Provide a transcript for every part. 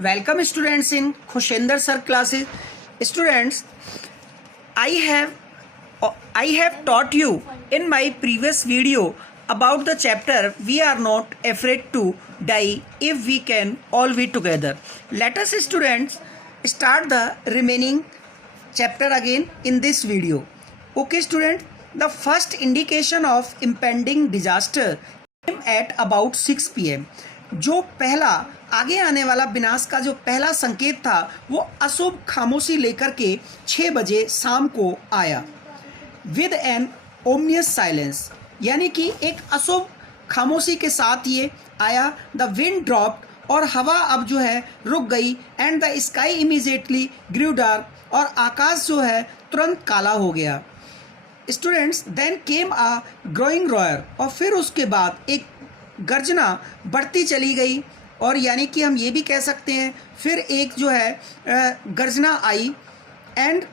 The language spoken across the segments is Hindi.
Welcome students in Khushender sir classes. Students, I have taught you in my previous video about the chapter We Are Not Afraid to Die If We Can All Be Together. Let us students start the remaining chapter again in this video. Okay student, the first indication of impending disaster came at about 6 p.m. जो पहला आगे आने वाला विनाश का जो पहला संकेत था वो अशुभ खामोशी लेकर के 6 बजे शाम को आया विद एन ओमियस साइलेंस, यानी कि एक अशुभ खामोशी के साथ ये आया. द विंड ड्रॉप्ड और हवा अब जो है रुक गई. And the sky immediately grew dark और आकाश जो है तुरंत काला हो गया. Students, then came a growing roar और फिर उसके बाद एक गर्जना बढ़ती चली गई. और यानी कि हम ये भी कह सकते हैं फिर एक जो है गर्जना आई. And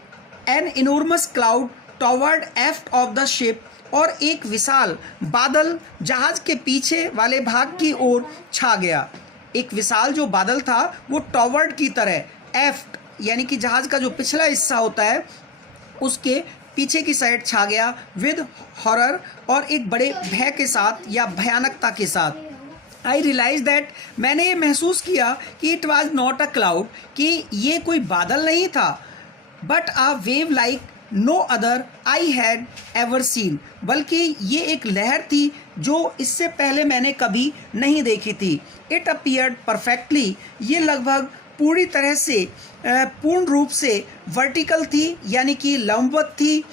an enormous cloud toward aft of the ship और एक विशाल बादल जहाज के पीछे वाले भाग की ओर छा गया. एक विशाल जो बादल था वो टॉवर्ड की तरह एफ्ट यानी कि जहाज का जो पिछला हिस्सा होता है उसके पीछे की साइड छा गया विद हॉरर और एक बड़े भय के साथ या भयानकता के साथ. आई रियलाइज दैट, मैंने ये महसूस किया कि it was not a cloud, कि ये कोई बादल नहीं था, but a wave like no other I had ever seen, बल्कि ये एक लहर थी जो इससे पहले मैंने कभी नहीं देखी थी. इट अपीयर्ड परफेक्टली, ये लगभग पूरी तरह से पूर्ण रूप से वर्टिकल थी यानी कि लंबवत थी.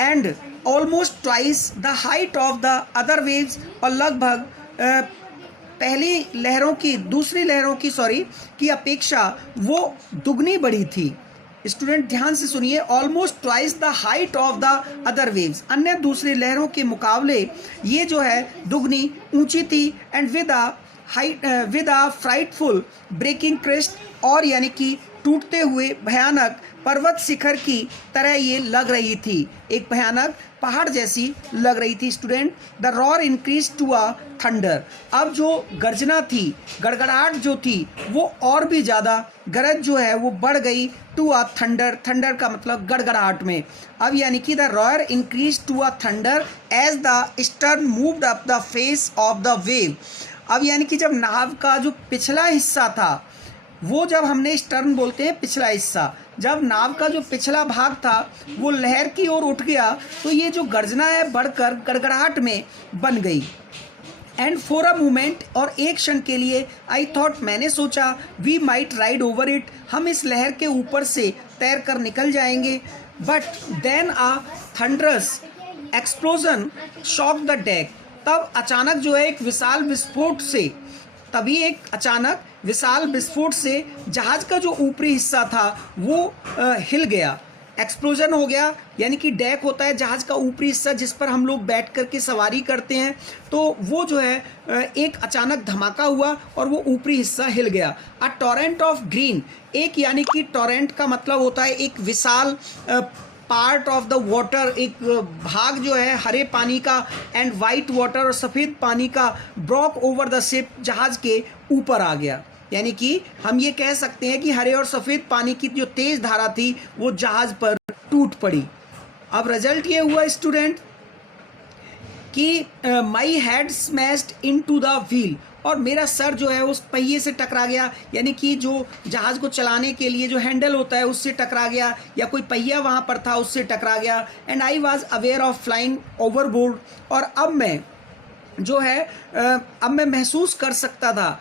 And almost twice the height of the other waves और लगभग पहली लहरों की दूसरी लहरों की अपेक्षा वो दुगनी बड़ी थी. स्टूडेंट ध्यान से सुनिए, almost twice the height of the other waves, अन्य दूसरी लहरों के मुकाबले ये जो है दुगनी ऊंची थी. And with a frightful breaking crest और यानी कि टूटते हुए भयानक पर्वत शिखर की तरह ये लग रही थी, एक भयानक पहाड़ जैसी लग रही थी. Student, the roar increase to a thunder, अब जो गर्जना थी, गड़गड़ाहट जो थी वो और भी ज़्यादा गरज जो है वो बढ़ गई टू अ थंडर. थंडर का मतलब गड़गड़ाहट में. अब यानी कि the roar increase to a thunder as the stern moved up the face of the wave. अब यानी कि जब नाव का जो पिछला हिस्सा था वो, जब हमने स्टर्न बोलते हैं पिछला हिस्सा, जब नाव का जो पिछला भाग था वो लहर की ओर उठ गया तो ये जो गर्जना है बढ़कर गड़गड़ाहट में बन गई. एंड फॉर अ मोमेंट और एक क्षण के लिए आई थॉट, मैंने सोचा, we might ride over it, हम इस लहर के ऊपर से तैर कर निकल जाएंगे. But then a thunderous explosion shook the deck, तब अचानक जो है एक विशाल विस्फोट से जहाज का जो ऊपरी हिस्सा था वो हिल गया. एक्सप्लोजन हो गया, यानी कि डेक होता है जहाज का ऊपरी हिस्सा जिस पर हम लोग बैठ कर के सवारी करते हैं, तो वो जो है एक अचानक धमाका हुआ और वो ऊपरी हिस्सा हिल गया. अ टॉरेंट ऑफ ग्रीन, एक यानी कि टॉरेंट का मतलब होता है एक विशाल पार्ट ऑफ द वाटर, एक भाग जो है हरे पानी का, एंड वाइट वाटर और सफ़ेद पानी का, ब्रॉक ओवर द शिप, जहाज के ऊपर आ गया. यानी कि हम ये कह सकते हैं कि हरे और सफ़ेद पानी की जो तेज़ धारा थी वो जहाज पर टूट पड़ी. अब रिजल्ट ये हुआ स्टूडेंट कि my head smashed into the wheel, और मेरा सर जो है उस पहिए से टकरा गया, यानी कि जो जहाज़ को चलाने के लिए जो हैंडल होता है उससे टकरा गया, या कोई पहिया वहाँ पर था उससे टकरा गया. And I was aware of flying overboard, और अब मैं जो है अब मैं महसूस कर सकता था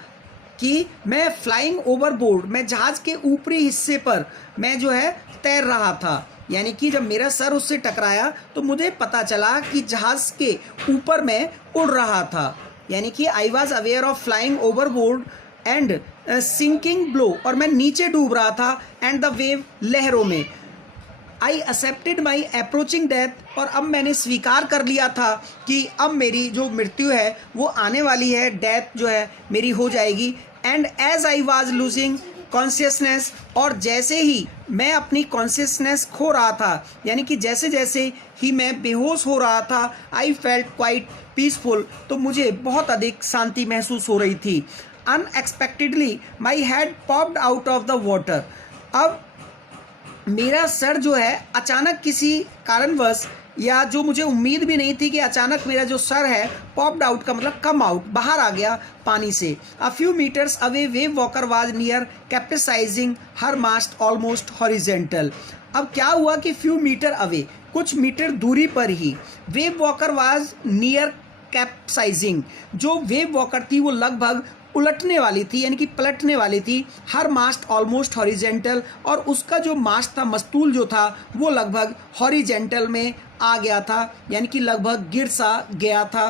कि मैं फ्लाइंग ओवरबोर्ड, मैं जहाज़ के ऊपरी हिस्से पर मैं जो है तैर रहा था. यानी कि जब मेरा सर उससे टकराया तो मुझे पता चला कि जहाज़ के ऊपर मैं उड़ रहा था. यानी कि I was aware of flying overboard and sinking below, और मैं नीचे डूब रहा था. एंड द वेव, लहरों में. I accepted my approaching death, और अब मैंने स्वीकार कर लिया था कि अब मेरी जो मृत्यु है वो आने वाली है, डेथ जो है मेरी हो जाएगी. And as I was losing consciousness, और जैसे ही मैं अपनी कॉन्शियसनेस खो रहा था, यानी कि जैसे जैसे ही मैं बेहोश हो रहा था, आई फेल्ट क्वाइट पीसफुल, तो मुझे बहुत अधिक शांति महसूस हो रही थी. Unexpectedly my head popped out of the water. अब मेरा सर जो है अचानक किसी कारणवश, या जो मुझे उम्मीद भी नहीं थी कि अचानक मेरा जो सर है पॉप्ड आउट का मतलब कम आउट, बाहर आ गया पानी से। A few meters away Wave Walker was near capsizing her mast almost horizontal. अब क्या हुआ कि फ्यू मीटर अवे, कुछ मीटर दूरी पर ही, Wave Walker was near capsizing, जो वेव वॉकर थी वो लगभग उलटने वाली थी, यानी कि पलटने वाली थी। हर मास्ट ऑलमोस्ट हॉरिजेंटल, और उसका जो मास्ट था, मस्तूल जो था, वो लगभग हॉरिजेंटल में आ गया था, यानी कि लगभग गिर सा गया था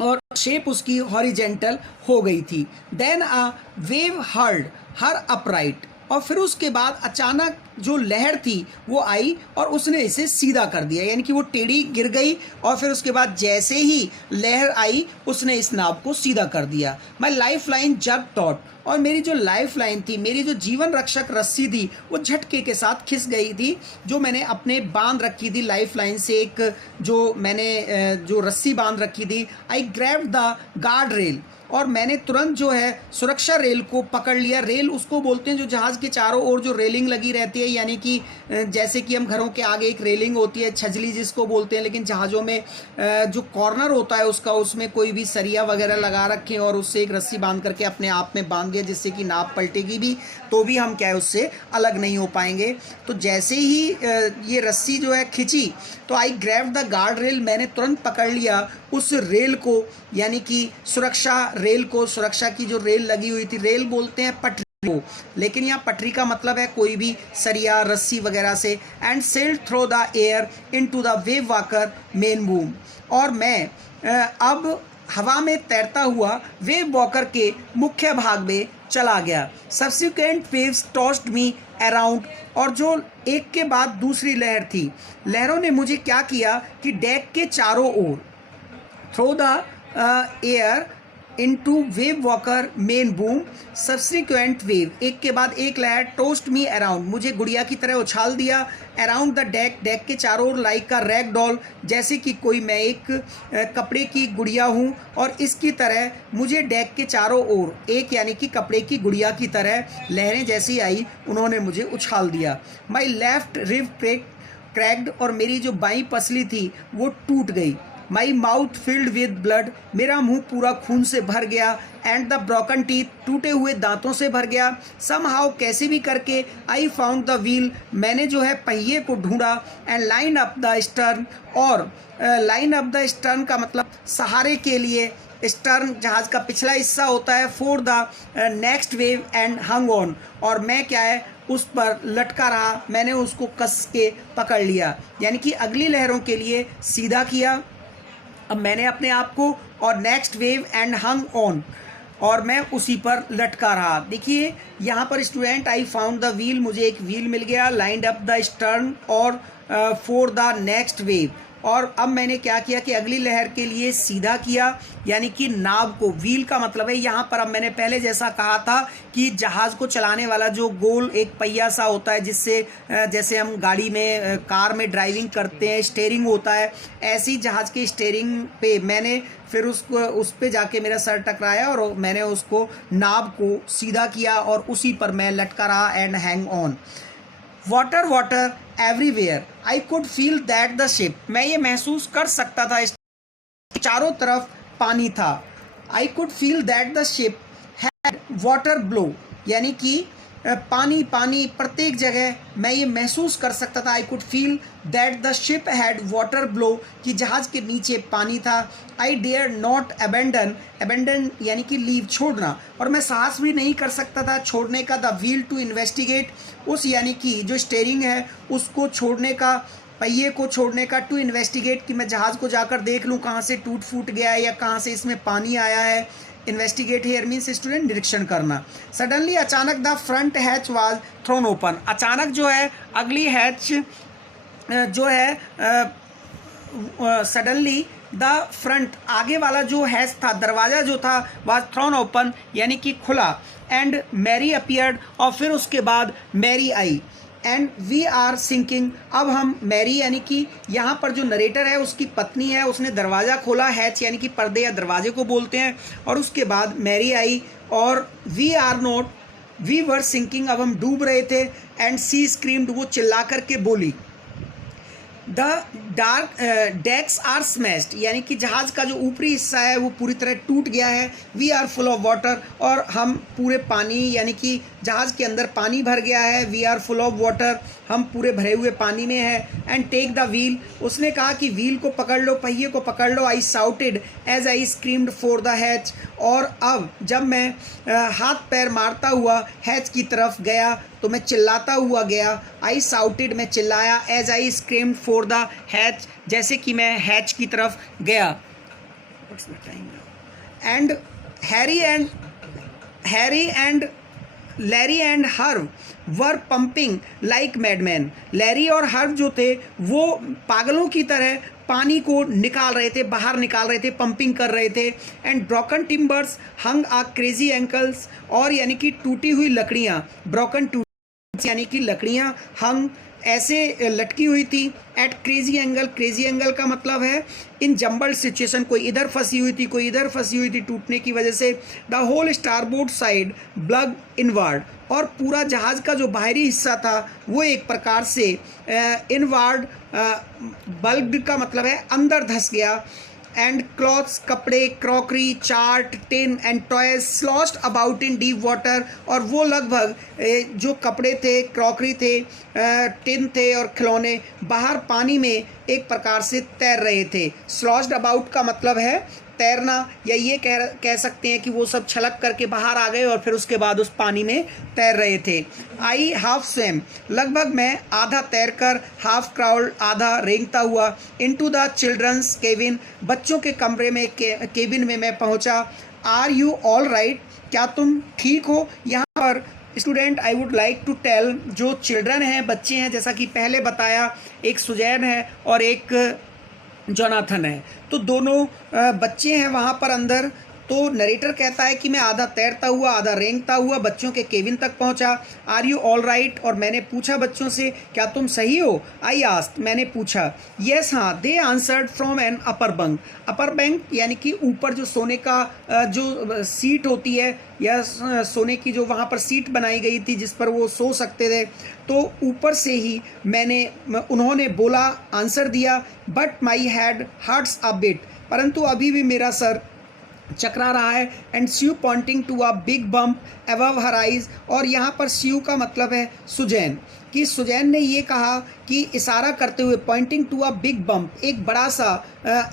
और शेप उसकी हॉरिजेंटल हो गई थी। Then a wave hurled her upright, और फिर उसके बाद अचानक जो लहर थी वो आई और उसने इसे सीधा कर दिया, यानी कि वो टेढ़ी गिर गई और फिर उसके बाद जैसे ही लहर आई उसने इस नाव को सीधा कर दिया। माई लाइफ लाइन जब टॉट, और मेरी जो लाइफ लाइन थी, मेरी जो जीवन रक्षक रस्सी थी, वो झटके के साथ खिस गई थी, जो मैंने अपने बांध रखी थी लाइफ लाइन से, एक जो मैंने जो रस्सी बांध रखी थी। आई ग्रैब्ड द गार्ड रेल, और मैंने तुरंत जो है सुरक्षा रेल को पकड़ लिया। रेल उसको बोलते हैं जो जहाज़ के चारों ओर जो रेलिंग लगी रहती है, यानी कि जैसे कि हम घरों के आगे एक रेलिंग होती है, छजली जिसको बोलते हैं, लेकिन जहाज़ों में जो कॉर्नर होता है उसका, उसमें कोई भी सरिया वगैरह लगा रखे और उससे एक रस्सी बांध करके अपने आप में बांध दिया, जिससे कि नाव पलटेगी भी तो भी हम क्या है उससे अलग नहीं हो पाएंगे। तो जैसे ही ये रस्सी जो है खिंची तो आई ग्रैब द गार्ड रेल, मैंने तुरंत पकड़ लिया उस रेल को, यानी कि सुरक्षा रेल को। सुरक्षा की जो रेल लगी हुई थी, रेल बोलते हैं पटरी को, लेकिन यहाँ पटरी का मतलब है कोई भी सरिया रस्सी वगैरह से। And sailed through the air into the wave Walker main boom, और मैं अब हवा में तैरता हुआ वेव वॉकर के मुख्य भाग में चला गया। Subsequent waves tossed me around, और जो एक के बाद दूसरी लहर थी, लहरों ने मुझे क्या किया कि डेक के चारों ओर, through the air into Wave Walker main boom, subsequent wave, एक के बाद एक लहर, टोस्ट मी अराउंड, मुझे गुड़िया की तरह उछाल दिया। अराउंड द डेक, डेक के चारों ओर, लाइक का रैग डॉल, जैसे कि कोई मैं एक कपड़े की गुड़िया हूँ, और इसकी तरह मुझे डेक के चारों ओर एक, यानी कि कपड़े की गुड़िया की तरह लहरें जैसी आई उन्होंने मुझे उछाल दिया। माई लेफ्ट रिब क्रैक्ड, और मेरी जो बाईं पसली थी वो टूट गई। My mouth filled with blood, मेरा मुंह पूरा खून से भर गया। एंड द ब्रोकन टीथ, टूटे हुए दांतों से भर गया। सम हाउ, कैसे भी करके, आई फाउंड द व्हील, मैंने जो है पहिए को ढूंढा। And line up the stern, और लाइन अप द स्टर्न का मतलब सहारे के लिए, स्टर्न जहाज का पिछला हिस्सा होता है, for the next wave and hung on, और मैं क्या है उस पर लटका रहा, मैंने उसको कस के पकड़ लिया, यानी कि अगली लहरों के लिए सीधा किया अब मैंने अपने आप को, और next wave and hung on, और मैं उसी पर लटका रहा। देखिए यहाँ पर student, I found the wheel, मुझे एक व्हील मिल गया। लाइंड अप द स्टर्न और फॉर द नेक्स्ट वेव, और अब मैंने क्या किया कि अगली लहर के लिए सीधा किया, यानी कि नाव को, व्हील का मतलब है यहाँ पर, अब मैंने पहले जैसा कहा था कि जहाज़ को चलाने वाला जो गोल एक पहिया सा होता है, जिससे जैसे हम गाड़ी में कार में ड्राइविंग करते हैं स्टेयरिंग होता है, ऐसी जहाज़ के स्टेयरिंग पे मैंने फिर उस पे जाके मेरा सर टकराया और मैंने उसको, नाव को सीधा किया और उसी पर मैं लटका रहा। And hang on. Water water everywhere, I could feel that the ship, मैं ये महसूस कर सकता था चारों तरफ पानी था। I could feel that the ship had water blow, यानी कि पानी पानी प्रत्येक जगह मैं ये महसूस कर सकता था। I could feel that the ship had water below, कि जहाज़ के नीचे पानी था। I dare not abandon, abandon यानी कि लीव, छोड़ना, और मैं साहस भी नहीं कर सकता था छोड़ने का। द व्हील टू इन्वेस्टिगेट, उस यानी कि जो स्टेयरिंग है उसको छोड़ने का, पहिए को छोड़ने का। टू इन्वेस्टिगेट, कि मैं जहाज़ को जाकर देख लूँ कहाँ से टूट फूट गया है या कहाँ से इसमें पानी आया है। इन्वेस्टिगेट हेयर मीन्स स्टूडेंट निरीक्षण करना। सडनली, अचानक, the front hatch was thrown open, अचानक जो है अगली हैच जो है सडनली द फ्रंट, आगे वाला जो हैच था, दरवाज़ा जो था, वाज थ्रोन ओपन, यानी कि खुला। एंड मैरी अपीयर्ड, और फिर उसके बाद मैरी आई। एंड वी आर सिंकिंग, अब हम, मैरी यानी कि यहाँ पर जो नरेटर है उसकी पत्नी है, उसने दरवाज़ा खोला, हैच यानी कि पर्दे या दरवाजे को बोलते हैं, और उसके बाद मैरी आई और we are not, we were sinking, अब हम डूब रहे थे। एंड सी स्क्रीम्ड, वो चिल्ला करके बोली, the dark decks are smashed, यानी कि जहाज़ का जो ऊपरी हिस्सा है वो पूरी तरह टूट गया है। We are full of water, और हम पूरे पानी, यानी कि जहाज़ के अंदर पानी भर गया है। We are full of water, हम पूरे भरे हुए पानी में हैं। एंड टेक द व्हील, उसने कहा कि व्हील को पकड़ लो, पहिए को पकड़ लो। I shouted as I screamed for the hatch, और अब जब मैं हाथ पैर मारता हुआ हैच की तरफ गया तो मैं चिल्लाता हुआ गया। आई साउटेड, मैं चिल्लाया। As I screamed for the hatch, जैसे कि मैं हैच की तरफ गया। And Harry and Larry and Herv were pumping like madman, Larry और हर्व जो थे वो पागलों की तरह पानी को निकाल रहे थे, बाहर निकाल रहे थे, पंपिंग कर रहे थे। And broken timbers hung at crazy angles, और यानी कि टूटी हुई लकड़ियाँ, ब्रोकन यानी कि लकड़ियाँ हंग ऐसे लटकी हुई थी। At crazy angle, crazy angle का मतलब है इन जम्बल्ड सिचुएशन, कोई इधर फंसी हुई थी, कोई इधर फंसी हुई थी टूटने की वजह से। The whole starboard side bulged inward, और पूरा जहाज़ का जो बाहरी हिस्सा था वो एक प्रकार से इनवार्ड, बल्ब का मतलब है अंदर धंस गया। एंड क्लॉथ्स, कपड़े, crockery, chart, tin and toys sloshed about in deep water, और वो लगभग जो कपड़े थे, क्रॉकरी थे, टिन थे और खिलौने बाहर पानी में एक प्रकार से तैर रहे थे। स्लॉस्ड अबाउट का मतलब है तैरना, या ये कह सकते हैं कि वो सब छलक करके बाहर आ गए और फिर उसके बाद उस पानी में तैर रहे थे। आई हाफ स्विम, लगभग मैं आधा तैरकर, हाफ क्राउड, आधा रेंगता हुआ, इनटू द चिल्ड्रंस केबिन, बच्चों के कमरे में, केबिन में मैं पहुंचा। आर यू ऑल राइट, क्या तुम ठीक हो? यहाँ पर student I would like to tell, जो चिल्ड्रन हैं, बच्चे हैं, जैसा कि पहले बताया, एक सुजैन है और एक जोनाथन है, तो दोनों बच्चे हैं वहाँ पर अंदर। तो नरेटर कहता है कि मैं आधा तैरता हुआ, आधा रेंगता हुआ बच्चों के केबिन तक पहुँचा। आर यू ऑल राइट, और मैंने पूछा बच्चों से, क्या तुम सही हो? आई आस्क्ड, मैंने पूछा। येस, हाँ। They answered from an upper bunk, upper bunk यानी कि ऊपर जो सोने का जो सीट होती है, या सोने की जो वहाँ पर सीट बनाई गई थी जिस पर वो सो सकते थे, तो ऊपर से ही उन्होंने बोला, आंसर दिया। But my head hurts a bit, परंतु अभी भी मेरा सर चकरा रहा है। And Sue pointing to a big bump above her eyes, और यहाँ पर स्यू का मतलब है सुजैन, कि सुजैन ने ये कहा कि इशारा करते हुए, pointing to a big bump, एक बड़ा सा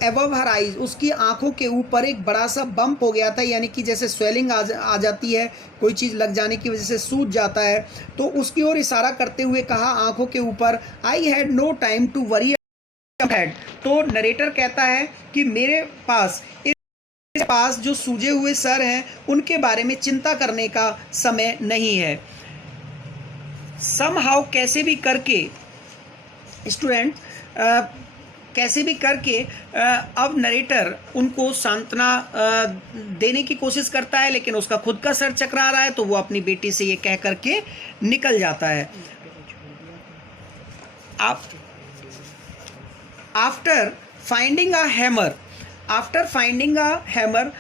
अबव हर आइज, उसकी आंखों के ऊपर एक बड़ा सा बम्प हो गया था, यानी कि जैसे स्वेलिंग आ जाती है, कोई चीज़ लग जाने की वजह से सूज जाता है, तो उसकी ओर इशारा करते हुए कहा आंखों के ऊपर। I had no time to worry head, तो नरेटर कहता है कि मेरे पास जो सूजे हुए सर हैं उनके बारे में चिंता करने का समय नहीं है। समहाउ, कैसे भी करके, स्टूडेंट कैसे भी करके अब नरेटर उनको सांत्वना देने की कोशिश करता है, लेकिन उसका खुद का सर चकरा रहा है, तो वो अपनी बेटी से ये कह करके निकल जाता है। आफ्टर फाइंडिंग अ हैमर,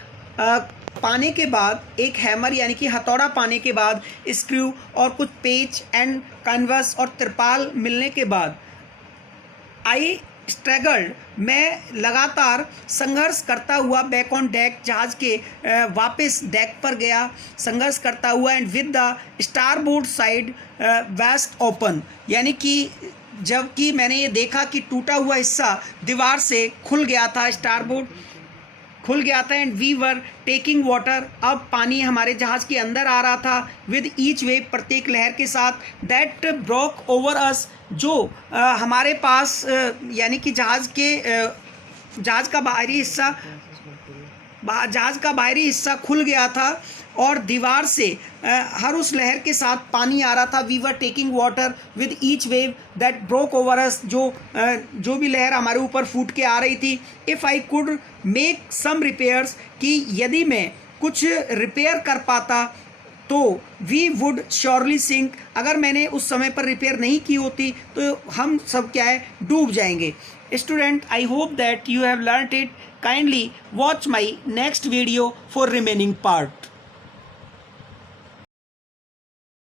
पाने के बाद, एक हैमर यानी कि हथौड़ा पाने के बाद, स्क्रू और कुछ पेच एंड कैनवस और तिरपाल मिलने के बाद, आई स्ट्रगल्ड, मैं लगातार संघर्ष करता हुआ बैक ऑन डेक, जहाज़ के वापस डेक पर गया संघर्ष करता हुआ। And with the starboard side west open, यानी कि जबकि मैंने ये देखा कि टूटा हुआ हिस्सा दीवार से खुल गया था, स्टारबोर्ड खुल गया था। And we were taking water, अब पानी हमारे जहाज़ के अंदर आ रहा था। विद ईच वेव, प्रत्येक लहर के साथ। दैट ब्रोक ओवर अस, जो हमारे पास यानी कि जहाज़ का बाहरी हिस्सा खुल गया था, और दीवार से हर उस लहर के साथ पानी आ रहा था। We were taking water with each wave that broke over us, जो भी लहर हमारे ऊपर फूट के आ रही थी। If I could make some repairs, कि यदि मैं कुछ रिपेयर कर पाता तो वी वुड श्योरली सिंक, अगर मैंने उस समय पर रिपेयर नहीं की होती तो हम सब क्या है, डूब जाएंगे। Student, I hope that you have learned it. Kindly watch my next video for remaining part.